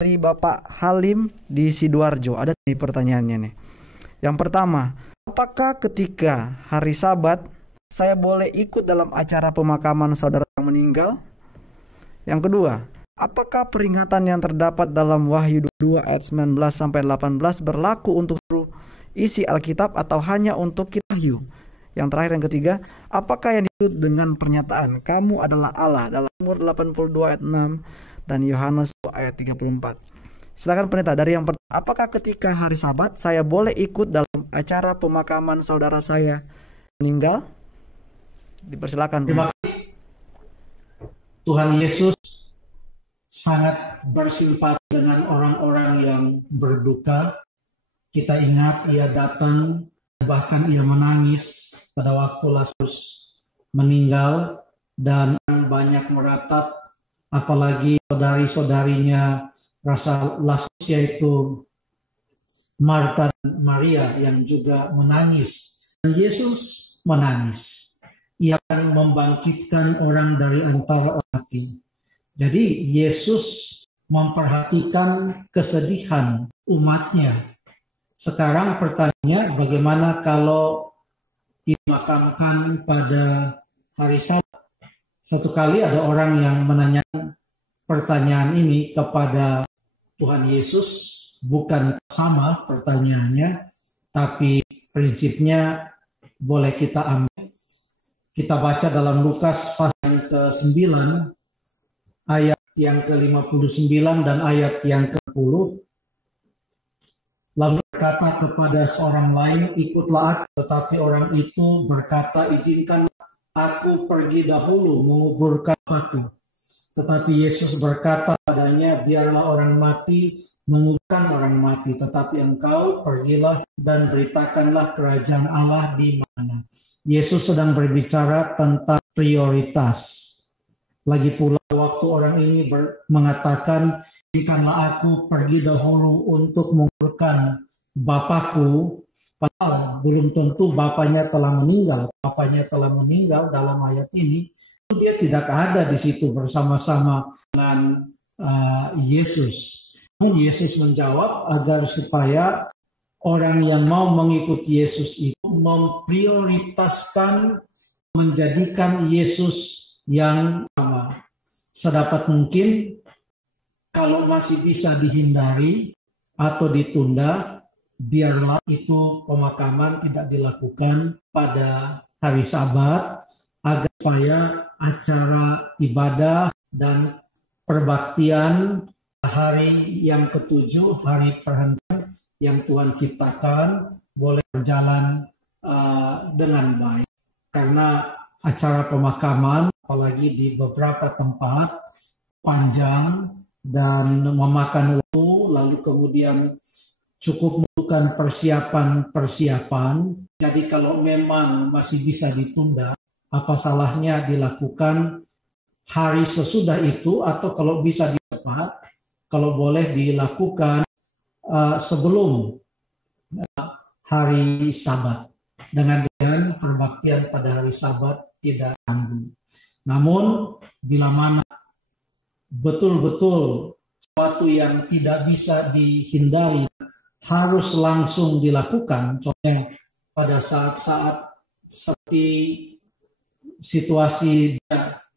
Dari Bapak Halim di Sidoarjo, ada nih pertanyaannya nih. Yang pertama, apakah ketika hari Sabat saya boleh ikut dalam acara pemakaman saudara yang meninggal? Yang kedua, apakah peringatan yang terdapat dalam Wahyu 2 ayat 19 sampai 18 berlaku untuk seluruh isi Alkitab atau hanya untuk kitab Wahyu? Yang terakhir, yang ketiga, apakah yang disebut dengan pernyataan kamu adalah Allah dalam Mazmur 82 ayat 6 dan Yohanes ayat 34? Silakan pendeta, dari yang pertama, apakah ketika hari Sabat saya boleh ikut dalam acara pemakaman saudara saya meninggal? Dipersilakan. Terima kasih. Tuhan Yesus sangat bersimpati dengan orang-orang yang berduka. Kita ingat ia datang, bahkan ia menangis pada waktu Lazarus meninggal, dan banyak meratap, apalagi saudari-saudarinya rasa Lazarus, yaitu Marta dan Maria yang juga menangis. Dan Yesus menangis. Ia akan membangkitkan orang dari antara orang mati. Jadi Yesus memperhatikan kesedihan umatnya. Sekarang pertanyaannya, bagaimana kalau dimakamkan pada hari Sabat? Satu kali ada orang yang menanyakan pertanyaan ini kepada Tuhan Yesus, bukan sama pertanyaannya, tapi prinsipnya boleh kita ambil. Kita baca dalam Lukas pasal yang ke-9, ayat yang ke-59 dan ayat yang ke-10. Lalu berkata kepada seorang lain, ikutlah aku. Tetapi orang itu berkata, izinkan aku pergi dahulu menguburkan bapakku. Tetapi Yesus berkata padanya, biarlah orang mati menguburkan orang mati, tetapi engkau pergilah dan beritakanlah kerajaan Allah di mana. Yesus sedang berbicara tentang prioritas. Lagi pula waktu orang ini mengatakan, izinkanlah aku pergi dahulu untuk menguburkan bapakku, padahal belum tentu bapaknya telah meninggal. Bapaknya telah meninggal dalam ayat ini, dia tidak ada di situ bersama-sama dengan Yesus. Namun Yesus menjawab agar supaya orang yang mau mengikuti Yesus itu memprioritaskan menjadikan Yesus yang sama. Sedapat mungkin, kalau masih bisa dihindari atau ditunda, biarlah itu pemakaman tidak dilakukan pada hari Sabat, agar supaya acara ibadah dan perbaktian hari yang ke-7, hari perhentian yang Tuhan ciptakan, boleh berjalan dengan baik. Karena acara pemakaman, apalagi di beberapa tempat, panjang dan memakan waktu, lalu kemudian cukup membutuhkan persiapan. Jadi kalau memang masih bisa ditunda, apa salahnya dilakukan hari sesudah itu, atau kalau bisa cepat, kalau boleh dilakukan sebelum hari Sabat. Dengan perbaktian pada hari Sabat tidak tanggung. Namun bila mana betul-betul sesuatu yang tidak bisa dihindari harus langsung dilakukan, contohnya pada saat-saat seperti situasi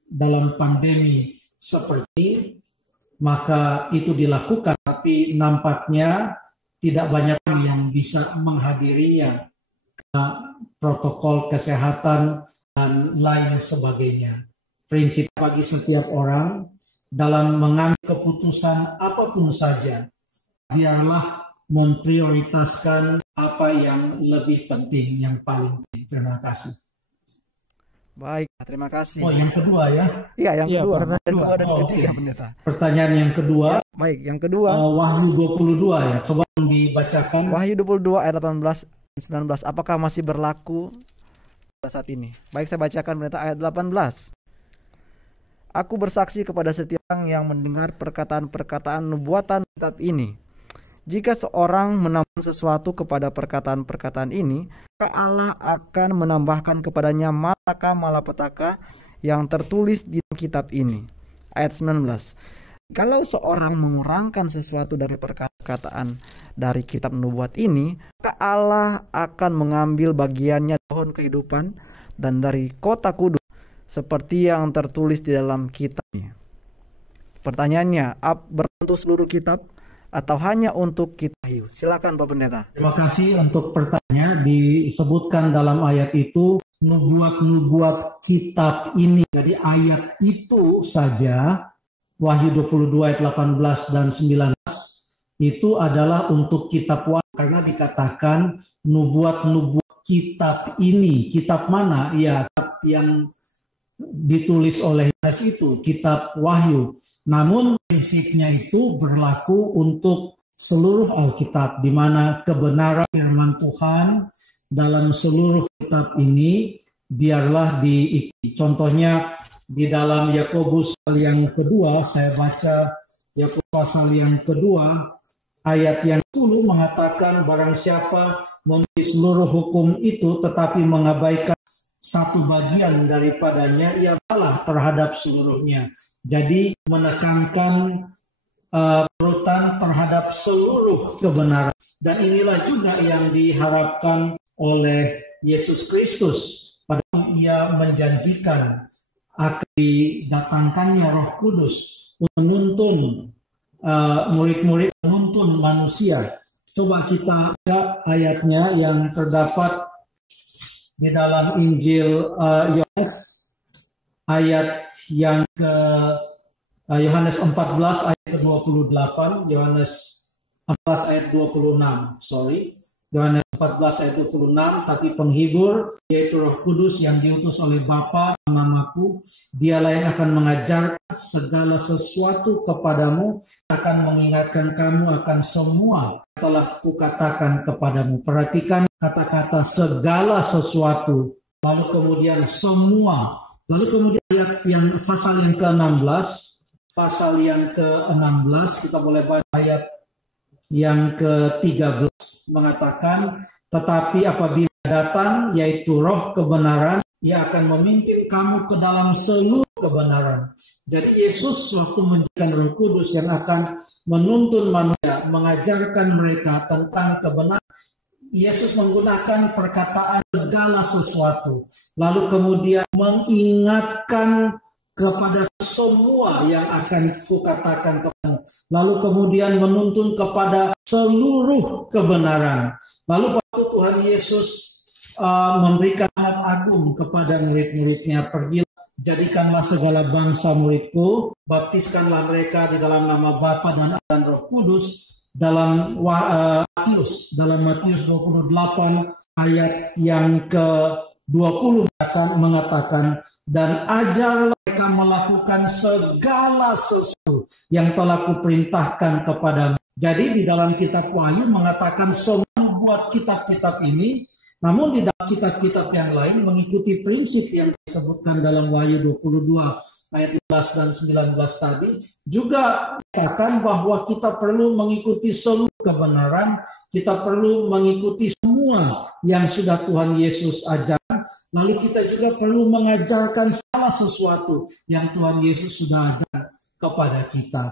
dalam pandemi seperti, maka itu dilakukan, tapi nampaknya tidak banyak yang bisa menghadirinya, protokol kesehatan dan lain sebagainya. Prinsip bagi setiap orang dalam mengambil keputusan apapun saja, biarlah memprioritaskan apa yang lebih penting, yang paling penting. Terima kasih. Baik, terima kasih. Oh, yang kedua ya. Iya, yang Iya, kedua. pertanyaan Kedua dan Oh, ketiga, oke. pendeta. Pertanyaan yang kedua, Baik, yang kedua. Wahyu 22 ya. Coba dibacakan. Wahyu 22 ayat 18 dan 19. Apakah masih berlaku pada saat ini? Baik, saya bacakan pendeta ayat 18. Aku bersaksi kepada setiap orang yang mendengar perkataan-perkataan nubuatan kitab ini. Jika seorang menambahkan sesuatu kepada perkataan-perkataan ini, maka Allah akan menambahkan kepadanya malapetaka yang tertulis di kitab ini. Ayat 19. Kalau seorang mengurangkan sesuatu dari perkataan dari kitab nubuat ini, maka Allah akan mengambil bagiannya dari pohon kehidupan dan dari kota kudus, seperti yang tertulis di dalam kitabnya. Pertanyaannya, berlaku seluruh kitab atau hanya untuk kitab Wahyu? Silakan Pak Pendeta. Terima kasih untuk pertanyaan. Disebutkan dalam ayat itu nubuat-nubuat kitab ini. Jadi ayat itu saja, Wahyu 22 ayat 18 dan 19, itu adalah untuk kitab Wahyu. Karena dikatakan nubuat-nubuat kitab ini. Kitab mana? Ya, kitab yang ditulis oleh Yohanes itu, kitab Wahyu. Namun prinsipnya itu berlaku untuk seluruh Alkitab, di mana kebenaran firman Tuhan dalam seluruh kitab ini biarlah diikuti. Contohnya di dalam Yakobus pasal yang kedua, saya baca Yakobus pasal yang kedua, ayat yang 10 mengatakan, barang siapa menulis seluruh hukum itu tetapi mengabaikan satu bagian daripadanya, ia salah terhadap seluruhnya. Jadi menekankan penurutan terhadap seluruh kebenaran. Dan inilah juga yang diharapkan oleh Yesus Kristus. Padahal ia menjanjikan akan didatangkannya Roh Kudus menuntun murid-murid, menuntun manusia. Coba kita lihat ayatnya yang terdapat di dalam Injil Yohanes, ayat yang ke Yohanes 14 ayat ke-28, Yohanes 14 ayat 26, Yohanes 14 ayat 26, tapi penghibur, yaitu Roh Kudus yang diutus oleh Bapa namaku, dialah yang akan mengajarkan segala sesuatu kepadamu, akan mengingatkan kamu akan semua yang telah kukatakan kepadamu. Perhatikan kata-kata segala sesuatu, lalu kemudian semua, lalu kemudian ayat yang pasal yang ke-16, kita boleh baca ayat yang ke-13 mengatakan, tetapi apabila datang yaitu Roh kebenaran, ia akan memimpin kamu ke dalam seluruh kebenaran. Jadi Yesus waktu menjadikan Roh Kudus yang akan menuntun manusia, mengajarkan mereka tentang kebenaran, Yesus menggunakan perkataan segala sesuatu, lalu kemudian mengingatkan kepada semua yang akan kukatakan kepadamu, lalu kemudian menuntun kepada seluruh kebenaran. Lalu waktu Tuhan Yesus memberikan amanat agung kepada murid-muridnya, pergilah, jadikanlah segala bangsa muridku, baptiskanlah mereka di dalam nama Bapa dan Anak dan Roh Kudus. Dalam Matius 28 ayat yang ke-20 mengatakan, dan ajarlah mereka melakukan segala sesuatu yang telah kuperintahkan kepadamu. Jadi di dalam kitab Wahyu mengatakan semua buat kitab-kitab ini, namun di dalam kitab-kitab yang lain mengikuti prinsip yang disebutkan dalam Wahyu 22 ayat 11 dan 19 tadi, juga katakan bahwa kita perlu mengikuti seluruh kebenaran, kita perlu mengikuti semua yang sudah Tuhan Yesus ajarkan, lalu kita juga perlu mengajarkan segala sesuatu yang Tuhan Yesus sudah ajarkan kepada kita.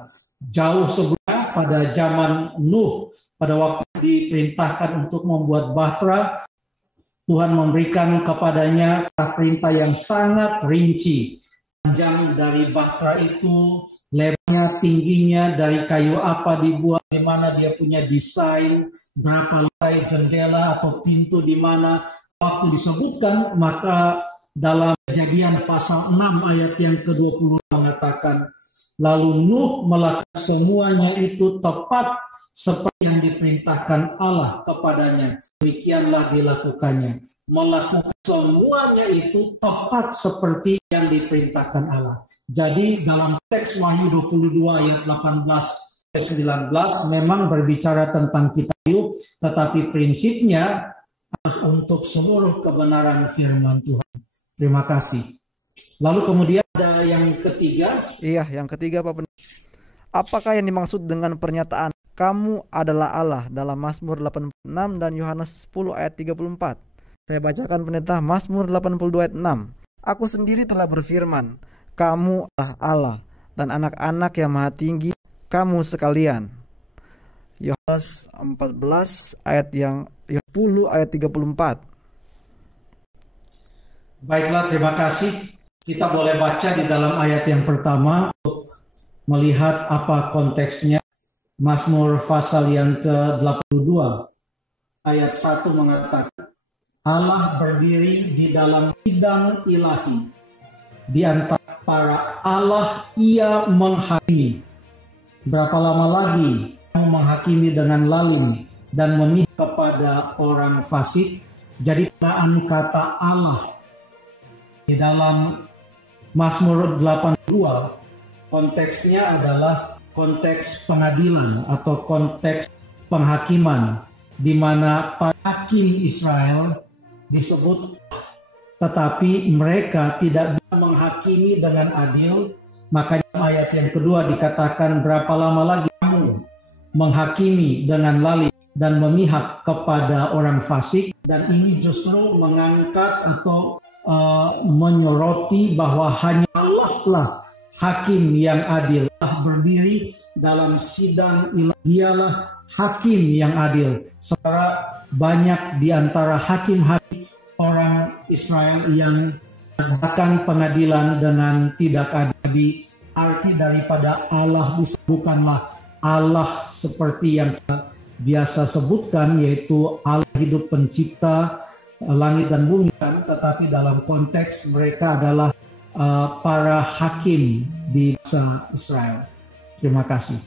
Jauh sebelumnya, pada zaman Nuh, pada waktu diperintahkan untuk membuat bahtera, Tuhan memberikan kepadanya perintah yang sangat rinci. Panjang dari bahtera itu, lebarnya, tingginya, dari kayu apa dibuat, di mana dia punya desain, berapa lantai jendela atau pintu di mana. Waktu disebutkan, maka dalam Kejadian pasal 6 ayat yang ke-20 mengatakan, Lalu Nuh melakukan semuanya itu tepat seperti yang diperintahkan Allah kepadanya. Demikianlah dilakukannya. Melakukan semuanya itu tepat seperti yang diperintahkan Allah. Jadi dalam teks Wahyu 22 ayat 18-19 memang berbicara tentang kitab Ayub, tetapi prinsipnya harus untuk seluruh kebenaran firman Tuhan. Terima kasih. Lalu kemudian ada yang ketiga. Iya, yang ketiga Pak Pendeta. Apakah yang dimaksud dengan pernyataan kamu adalah Allah dalam Mazmur 86 dan Yohanes 10 ayat 34? Saya bacakan Pendeta, Mazmur 82 ayat 6. Aku sendiri telah berfirman, kamu adalah Allah dan anak-anak yang maha tinggi kamu sekalian. Yohanes 14 ayat yang 10 ayat 34. Baiklah, terima kasih. Kita boleh baca di dalam ayat yang pertama untuk melihat apa konteksnya. Mazmur pasal yang ke-82 ayat 1 mengatakan, Allah berdiri di dalam sidang ilahi. Di antara para Allah ia menghakimi. Berapa lama lagi kamu menghakimi dengan lalim dan memihak kepada orang fasik? Jadi penggunaan kata Allah di dalam Mazmur 82 konteksnya adalah konteks pengadilan atau konteks penghakiman, di mana para hakim Israel disebut, tetapi mereka tidak bisa menghakimi dengan adil. Makanya ayat yang kedua dikatakan, berapa lama lagi kamu menghakimi dengan lalim dan memihak kepada orang fasik. Dan ini justru mengangkat atau menyoroti bahwa hanya Allah lah hakim yang adil. Allah berdiri dalam sidang ilahi, dialah hakim yang adil. Secara banyak di antara hakim-hakim orang Israel yang melakukan pengadilan dengan tidak adil. Arti daripada Allah bukanlah Allah seperti yang kita biasa sebutkan, yaitu Allah hidup pencipta langit dan bumi, tetapi dalam konteks mereka adalah para hakim di bangsa Israel. Terima kasih.